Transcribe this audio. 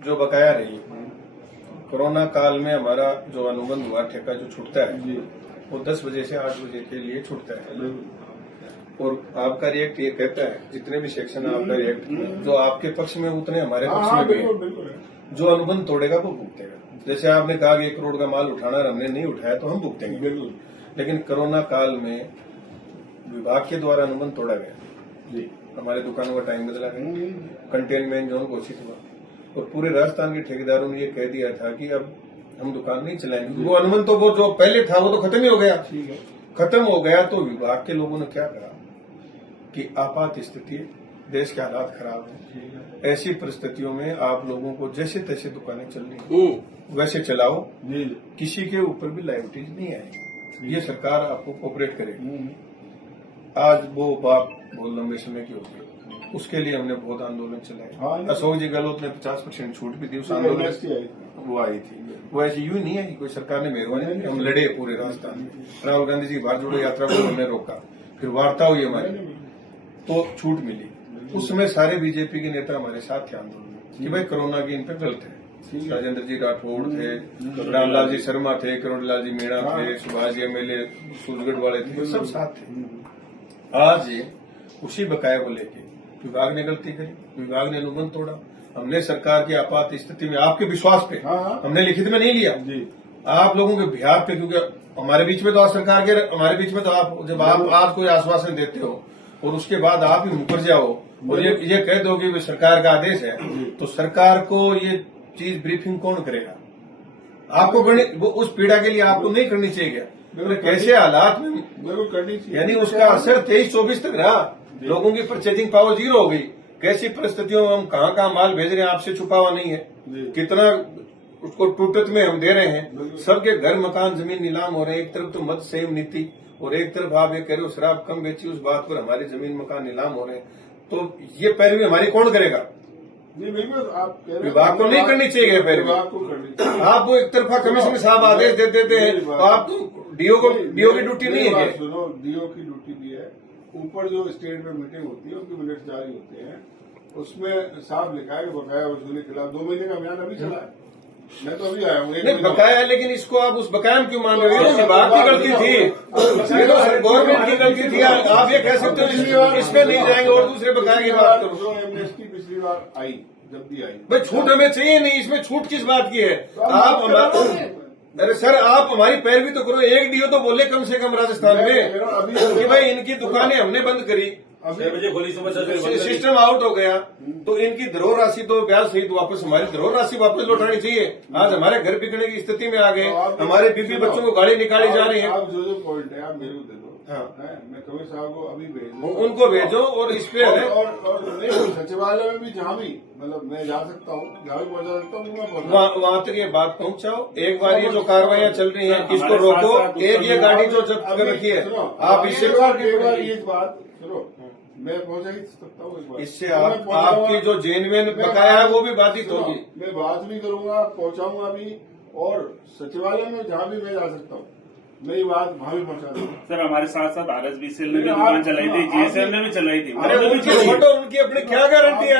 जो बकाया रही कोरोना काल में हमारा जो अनुबंध हुआ ठेका जो छूटता है वो 10 बजे से 8 बजे के लिए छूटता है। और आपका रिएक्ट ये कहता है जितने भी सेक्शन है आपका रिएक्ट जो आपके पक्ष में उतने हमारे पक्ष में भी है। जो अनुबंध तोड़ेगा वो भुगतेगा। जैसे आपने कहा कि 1 करोड़ का माल उठाना हमने नहीं उठाया तो हम भुगतेंगे। लेकिन कोरोना काल में विभाग के द्वारा अनुबंध तोड़ा गया, हमारे दुकानों का टाइम बदला गया, कंटेनमेंट जोन घोषित हुआ और पूरे राजस्थान के ठेकेदारों ने ये कह दिया था कि अब हम दुकान नहीं चलाएंगे। वो अनुबंध तो वो जो पहले था वो तो खत्म ही हो गया। खत्म हो गया तो विभाग के लोगों ने क्या करा कि आपात स्थिति, देश के हालात खराब हैं, ऐसी परिस्थितियों में आप लोगों को जैसे तैसे दुकानें चल रही वैसे चलाओ, किसी के ऊपर भी लाइबिलिटीज नहीं आएगी, ये सरकार आपको कोऑपरेट करेगी। आज वो बात बहुत लंबे समय की होती है, उसके लिए हमने बहुत आंदोलन चलाए। अशोक जी गहलोत ने 50% छूट भी दी, उस आंदोलन वो आई थी। वो ऐसी यूं नहीं आई, कोई सरकार ने मेहरबानी नहीं, हम लड़े पूरे राजस्थान में। राहुल गांधी जी भारत जोड़ो यात्रा को हमने रोका, फिर वार्ता हुई हमारी तो छूट मिली। उस समय सारे बीजेपी के नेता हमारे साथ थे आंदोलन में कि भाई कोरोना की इन पे गलत है। राजेंद्र जी राठौड़ थे, रामलाल जी शर्मा थे, करोड़लाल जी मीणा थे, सुभाष जी एमएलए सूरजगढ़ वाले थे, सब साथ थे। आज उसी बकाया को लेके विभाग ने गलती करी, विभाग ने अनुबंध तोड़ा। हमने सरकार की आपात स्थिति में आपके विश्वास पे हमने लिखित में नहीं लिया, आप लोगों के बिहार पे, क्योंकि हमारे बीच में तो आज सरकार के हमारे बीच में तो आप जब आप आज कोई आश्वासन देते हो और उसके बाद आप ही मुकर जाओ और ये कह दो कि सरकार का आदेश है, तो सरकार को ये चीज ब्रीफिंग कौन करेगा? आपको करनी, वो उस पीड़ा के लिए आपको नहीं करनी चाहिए। कैसे हालात में करनी चाहिए, यानी उसका असर 23-24 तक रहा, लोगों की परचेजिंग पावर 0 हो गई। कैसी परिस्थितियों में हम कहाँ माल भेज रहे हैं, आपसे छुपा हुआ नहीं है, कितना उसको टूटत में हम दे रहे हैं। सबके घर मकान जमीन नीलाम हो रहे हैं। एक तरफ तो मद सेव नीति और एक तरफ आप ये कह रहे हो शराब कम बेची, उस बात पर हमारी जमीन मकान नीलाम हो रहे हैं। तो ये पैरवी हमारी कौन करेगा? बिल्कुल आप विभाग को नहीं करनी चाहिए पैरवी, आप वो एक तरफा कमिश्नर साहब आदेश दे देते हैं, आप तो डीओ की ड्यूटी नहीं है। सुनो, डीओ की ड्यूटी भी है। ऊपर जो स्टेट में मीटिंग होती है उनके मिनट जारी होते हैं, उसमें साफ लिखा है बकाया वसूली के खिलाफ 2 महीने का अभियान अभी चला है। मैं तो अभी आया हूँ। नहीं बकाया है, लेकिन इसको आप उस बकाया में क्यों मान रहे हो? विभाग की गलती थी, ये तो गवर्नमेंट की गलती थी। आप ये कह सकते हो इसमें नहीं जाएंगे और दूसरे बकाया की बात करो। एमनेस्टी पिछली बार आई, जब भी आई, भाई छूट हमें चाहिए नहीं, इसमें छूट किस बात की है? आप अरे सर आप हमारी पैरवी तो करो। एक डीओ तो बोले कम से कम राजस्थान में कि भाई इनकी दुकानें हमने बंद करी, 6 बजे खोली, सुबह सिस्टम आउट हो गया, तो इनकी धरोहर राशि तो ब्याज सहित वापस, हमारी धरोहर राशि वापस लौटानी चाहिए। आज हमारे घर बिकने की स्थिति में आ गए, हमारे बीबी बच्चों को गाड़ी निकाली जा रही है। आप जो पॉइंट है आप मेरे को दे दो। हाँ, मैं कमिश्नर साहब को अभी भेज उनको भेजो और इस पे और नहीं सचिवालय में भी जहाँ भी मतलब मैं जा सकता हूँ, जहाँ भी पहुँचा सकता हूँ वहाँ तक ये बात पहुँचाओ। एक बार ये जो कार्रवाइयाँ चल रही हैं इसको रोको। एक ये गाड़ी जो जब्त कर रखी है आप इससे ये बात सुनो, मैं पहुंचा ही सकता हूँ। इससे आपकी जो जेन्युइन बकाया है वो भी बाधित होगी। मैं बात भी करूंगा, पहुंचाऊंगा भी, और सचिवालय में जहाँ भी मैं जा सकता हूँ मैं ये बात वहाँ भी पहुंचा दूंगा। सर हमारे साथ साथ RSBCL ने भी दुकान चलाई थी, GSM ने भी चलाई थी। अरे उनकी फोटो, उनकी अपनी क्या गारंटी है?